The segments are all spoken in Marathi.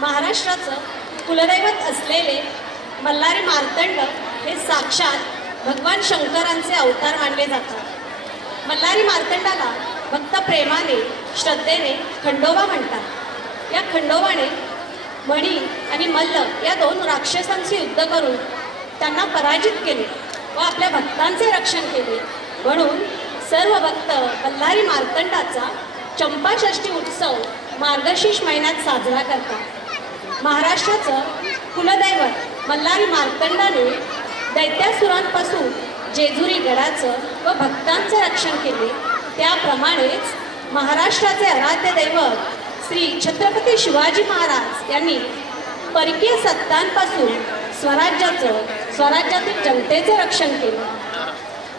महाराष्ट्राचं कुलदैवत असलेले मल्हारी मार्तंड हे साक्षात भगवान शंकरांचे अवतार मानले जातात। मल्हारी मार्तंडाला भक्त प्रेमाने श्रद्धेने खंडोबा म्हणतात। या खंडोबाने मणी आणि मल्ल या दोन राक्षसांचे युद्ध करून त्यांना पराजित केले व आपल्या भक्तांचे रक्षण केले। म्हणून सर्व भक्त मल्हारी मार्तंडाचा चंपाषष्ठी उत्सव मार्गशीर्ष महिन्यात साजरा करतात। महाराष्ट्राचं कुलदैवत मल्हारी मार्तंडाने दैत्यासुरांपासून जेजुरी गडाचं व भक्तांचं रक्षण केले, त्याप्रमाणेच महाराष्ट्राचे आराध्य दैवत श्री छत्रपती शिवाजी महाराज यांनी परकीय सत्तांपासून स्वराज्यातील जनतेचे रक्षण केले।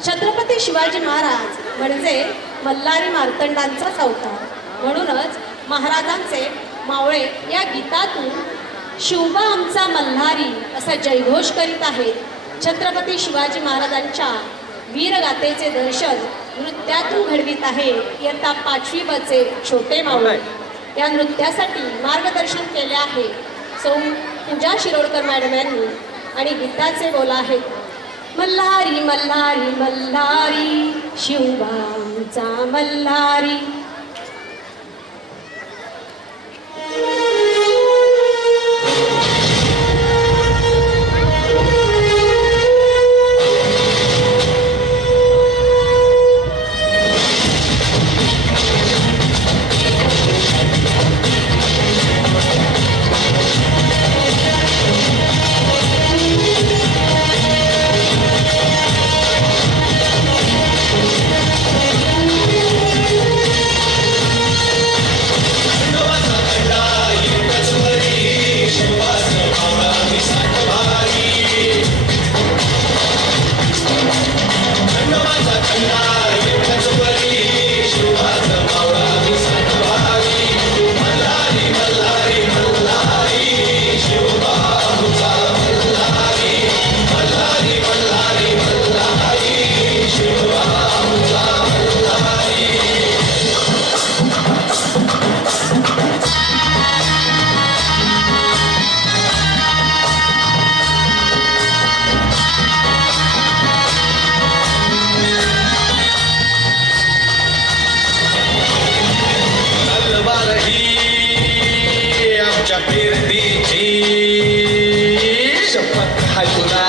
छत्रपती शिवाजी महाराज म्हणजे मल्हारी मार्तंडांचाच अवतार। म्हणूनच महाराजांचे मावळे या गीतातून शिवबा आमचा मल्हारी असा जयघोष करीत आहेत। छत्रपती शिवाजी महाराजांच्या वीरगाथेचे दर्शन नृत्यातून घडवीत आहे इयत्ता 5वी बचे छोटे मावळे। या नृत्यासाठी मार्गदर्शन केले आहे सौ पूजा शिरोडकर मॅडम यांनी आणि गीताचे बोल आहेत। मल्हारी मल्हारी मल्हारी शिवबा आमचा मल्हारी। शपथ हाय तुला